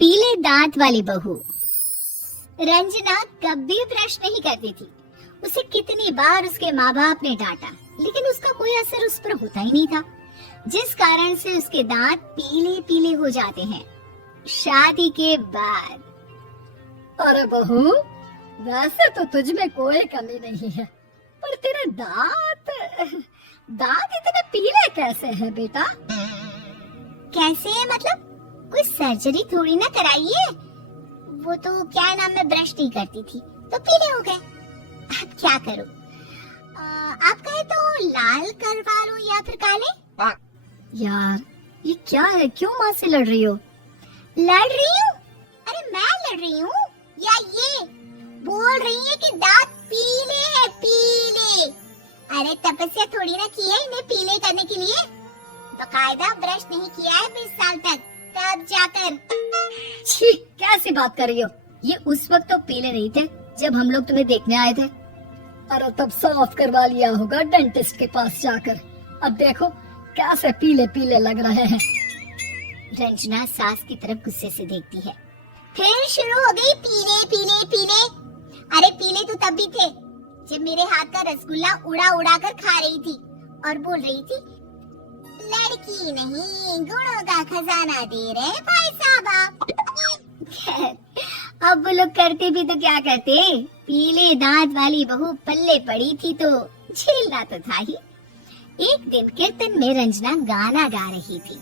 पीले दांत वाली बहू। रंजना कभी ब्रश नहीं करती थी। उसे कितनी बार उसके माँ बाप ने डांटा, लेकिन उसका कोई असर उस पर होता ही नहीं था, जिस कारण से उसके दांत पीले पीले हो जाते हैं शादी के बाद। अरे बहू, वैसे तो तुझ में कोई कमी नहीं है, पर तेरे दांत इतने पीले कैसे हैं बेटा? कैसे है मतलब? कोई सर्जरी थोड़ी ना कराई है। वो तो क्या नाम, में ब्रश नहीं करती थी तो पीले हो गए। अब क्या करूं? आप कहे तो लाल करवा लूं या फिर काले? यार ये क्या है, क्यों माँ से लड़ रही हो? लड़ रही हूँ? अरे मैं लड़ रही हूँ या ये बोल रही है कि दांत पीले हैं, पीले। अरे तपस्या थोड़ी ना की है इन्हें पीले करने के लिए। बकायदा ब्रश नहीं किया है 20 साल तक, तब जाकर। छी, कैसी बात कर रही हो? ये उस वक्त तो पीले नहीं थे जब हम लोग तुम्हें देखने आए थे। अरे तब साफ करवा लिया होगा डेंटिस्ट के पास जाकर। अब देखो कैसे पीले पीले लग रहे हैं। रंजना सास की तरफ गुस्से से देखती है। फिर शुरू हो गई पीले पीले पीले। अरे पीले तो तब भी थे जब मेरे हाथ का रसगुल्ला उड़ा उड़ा कर खा रही थी और बोल रही थी, लड़की नहीं गुणों का खजाना दे रहे भाई साहब आप। अब वो लोग करते भी तो क्या करते, पीले दांत वाली बहू पल्ले पड़ी थी तो झेलना तो था ही। एक दिन कीर्तन में रंजना गाना गा रही थी।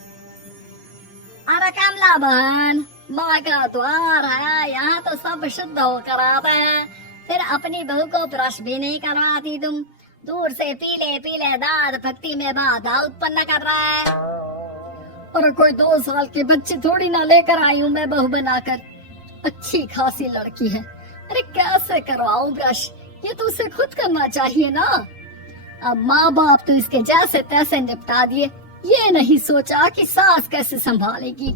अरे कमला बहन, माँ का द्वार है, यहाँ तो सब शुद्ध होकर आते हैं, फिर अपनी बहू को ब्रश भी नहीं करवाती तुम। दूर से पीले पीले दांत भक्ति में बाधा उत्पन्न कर रहा है। और कोई 2 साल के बच्चे थोड़ी ना लेकर आई हूँ मैं बहू बनाकर। अच्छी खासी लड़की है, अरे कैसे करवाऊं ब्रश? ये तो उसे खुद करना चाहिए ना। अब माँ बाप तो इसके जैसे तैसे निपटा दिए, ये नहीं सोचा कि सास कैसे संभालेगी।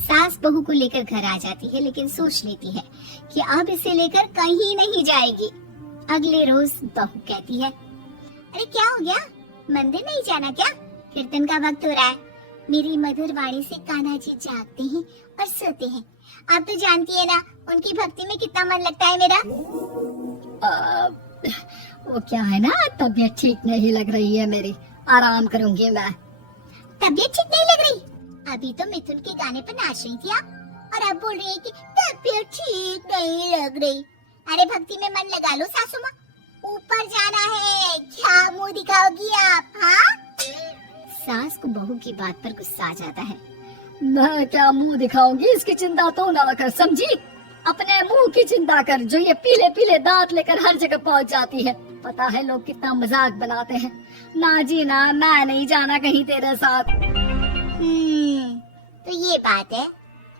सास बहू को लेकर घर आ जाती है, लेकिन सोच लेती है कि अब इसे लेकर कहीं नहीं जाएगी। अगले रोज बहू कहती है, अरे क्या हो गया, मंदिर नहीं जाना क्या? कीर्तन का वक्त हो रहा है। मेरी मधुर वाणी से कान्हा जी जागते हैं और सोते हैं। आप तो जानती है ना उनकी भक्ति में कितना मन लगता है मेरा। वो क्या है ना, तबीयत ठीक नहीं लग रही है मेरी, आराम करूंगी मैं। तबीयत ठीक नहीं लग रही? अभी तो मिथुन के गाने पर नाच रही थी आप, और अब बोल रही है कि तबीयत ठीक नहीं लग रही। अरे भक्ति में मन लगा लो सासू माँ, ऊपर जाना है, क्या मुंह दिखाओगी आप? हाँ? सास को बहू की बात पर गुस्सा आ जाता है। मैं क्या मुंह दिखाऊंगी, इसकी चिंता तो ना कर, समझी? अपने मुंह की चिंता कर, जो ये पीले पीले दांत लेकर हर जगह पहुंच जाती है। पता है लोग कितना मजाक बनाते हैं। ना जी ना, मैं नहीं जाना कहीं तेरे साथ। तो ये बात है,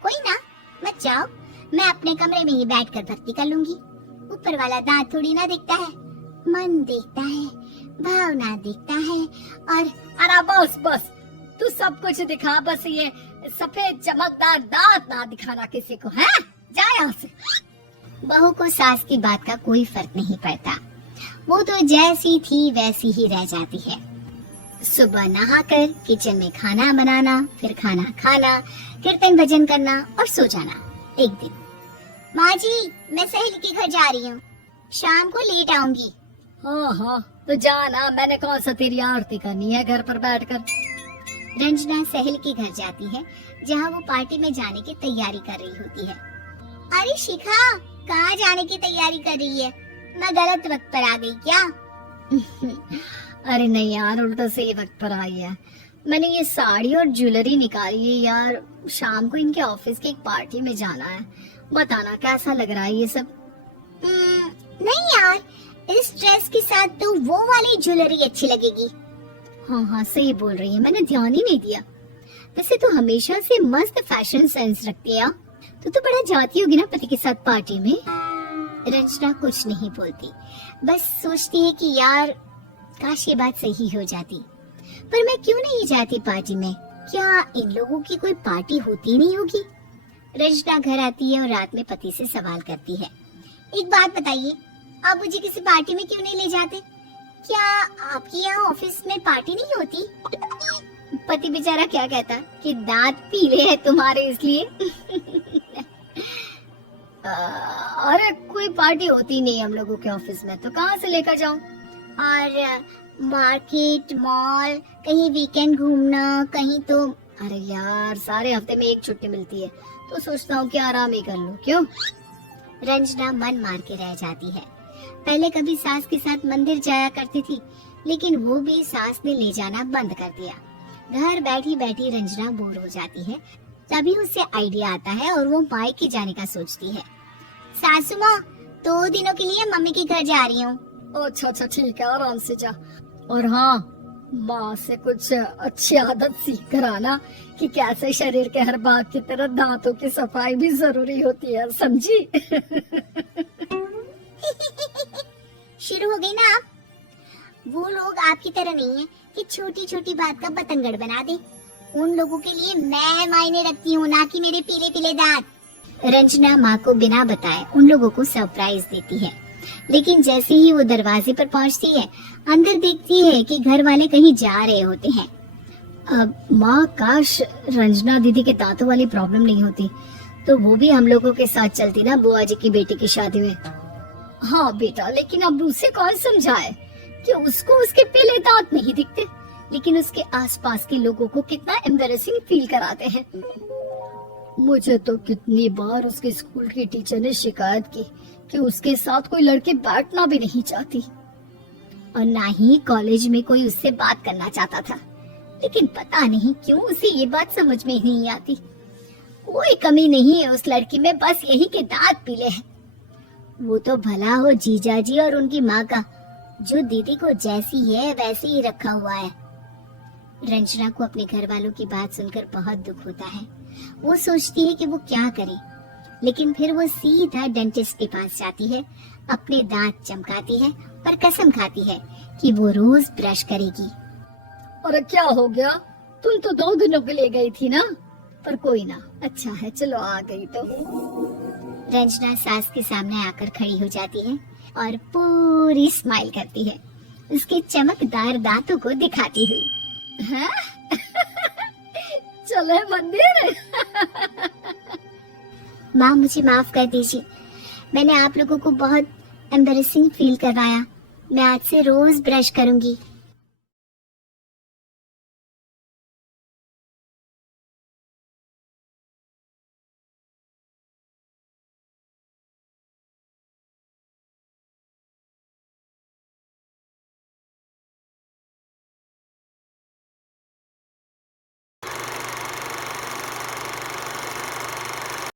कोई ना, मत जाओ, मैं अपने कमरे में ही बैठकर भक्ति कर लूंगी। ऊपर वाला दांत थोड़ी ना दिखता है, मन देखता है, भावना दिखता है। और अरे बस बस, तू सब कुछ दिखा, बस ये सफेद चमकदार दांत ना दिखाना किसी को, है? जा यहाँ से। बहू को सास की बात का कोई फर्क नहीं पड़ता, वो तो जैसी थी वैसी ही रह जाती है। सुबह नहाकर किचन में खाना बनाना, फिर खाना खाना, कीर्तन भजन करना और सो जाना। एक दिन, माँ जी मैं सहेली के घर जा रही हूँ, शाम को लेट आऊंगी। हाँ हाँ तो जाना, मैंने कौन सा तेरी आरती करनी है घर पर बैठकर। रंजना सहेली के घर जाती है, जहाँ वो पार्टी में जाने की तैयारी कर रही होती है। अरे शिखा, कहाँ जाने की तैयारी कर रही है? मैं गलत वक्त पर आ गई क्या? अरे नहीं यार, उल्टा सही वक्त पर आई है। मैंने ये साड़ी और ज्वेलरी निकाली है यार, शाम को इनके ऑफिस की एक पार्टी में जाना है। बताना कैसा लग रहा है ये सब? नहीं यार, इस ड्रेस के साथ तो वो वाली ज्वेलरी अच्छी लगेगी। हाँ हाँ सही बोल रही है, मैंने ध्यान ही नहीं दिया। वैसे तो हमेशा से मस्त फैशन सेंस रखती है। तो बड़ा जाती होगी ना पति के साथ पार्टी में। रंजना कुछ नहीं बोलती, बस सोचती है कि यार काश ये बात सही हो जाती, पर मैं क्यों नहीं जाती पार्टी में? क्या इन लोगों की कोई पार्टी होती नहीं होगी? रंजना घर आती है और रात में पति से सवाल करती है, एक बात बताइए, आप मुझे किसी पार्टी में क्यों नहीं ले जाते? क्या आपके यहाँ ऑफिस में पार्टी नहीं होती? पति बेचारा क्या कहता कि दांत पीले हैं तुम्हारे इसलिए। अरे कोई पार्टी होती नहीं हम लोगों के ऑफिस में, तो कहाँ से लेकर जाऊं? और मार्केट, मॉल, कहीं वीकेंड घूमना, कहीं तो। अरे यार, सारे हफ्ते में एक छुट्टी मिलती है, तो सोचता हूँ कि आराम ही कर लूं। क्यों? रंजना मन मार के रह जाती है। पहले कभी सास के साथ मंदिर जाया करती थी, लेकिन वो भी सास ने ले जाना बंद कर दिया। घर बैठी बैठी रंजना बोर हो जाती है। तभी उसे आइडिया आता है और वो मायके जाने का सोचती है। सासू माँ, 2 दिनों के लिए मम्मी के घर जा रही हूँ। अच्छा ठीक है, आराम से जा। और हाँ, माँ से कुछ अच्छी आदत सीख कर आना कि कैसे शरीर के हर भाग की तरह दांतों की सफाई भी जरूरी होती है, समझी? शुरू हो गई ना आप? वो लोग आपकी तरह नहीं है कि छोटी छोटी बात का बतंगड़ बना दे। उन लोगों के लिए मैं मायने रखती हूँ, ना कि मेरे पीले पीले दांत। रंजना माँ को बिना बताए उन लोगों को सरप्राइज देती है, लेकिन जैसे ही वो दरवाजे पर पहुँचती है, अंदर देखती है कि घर वाले कहीं जा रहे होते हैं। अब माँ, काश रंजना दीदी के दांतों वाली प्रॉब्लम नहीं होती, तो वो भी हम लोगों के साथ चलती ना बुआ जी की बेटी की शादी में। हाँ बेटा, लेकिन अब उसे कौन समझाए कि उसको उसके पीले दांत नहीं दिखते, लेकिन उसके आसपास के लोगों को कितना एम्बैरेसिंग फील कराते हैं। मुझे तो कितनी बार उसके स्कूल की टीचर ने शिकायत की कि उसके साथ कोई लड़की बैठना भी नहीं चाहती, और ना ही कॉलेज में कोई उससे बात करना चाहता था। लेकिन पता नहीं क्यों उसे ये बात समझ में नहीं आती। कोई कमी नहीं है उस लड़की में, बस यही के दांत पीले हैं। वो तो भला हो जीजा जी और उनकी माँ का, जो दीदी को जैसी है वैसे ही रखा हुआ है। रंजना को अपने घर वालों की बात सुनकर बहुत दुख होता है। वो सोचती है कि वो क्या करे, लेकिन फिर वो सीधा डेंटिस्ट के पास जाती है, अपने दांत चमकाती है और कसम खाती है कि वो रोज ब्रश करेगी। और क्या हो गया? तुम तो 2 दिनों के लिए गई थी ना? पर कोई ना, अच्छा है, चलो आ गई तो। रंजना सास के सामने आकर खड़ी हो जाती है और पूरी स्माइल करती है, उसके चमकदार दांतों को दिखाती हुई। हैं? चले मंदिर? माँ, मुझे माफ कर दीजिए, मैंने आप लोगों को बहुत एम्बैरेसिंग फील करवाया। मैं आज से रोज ब्रश करूंगी।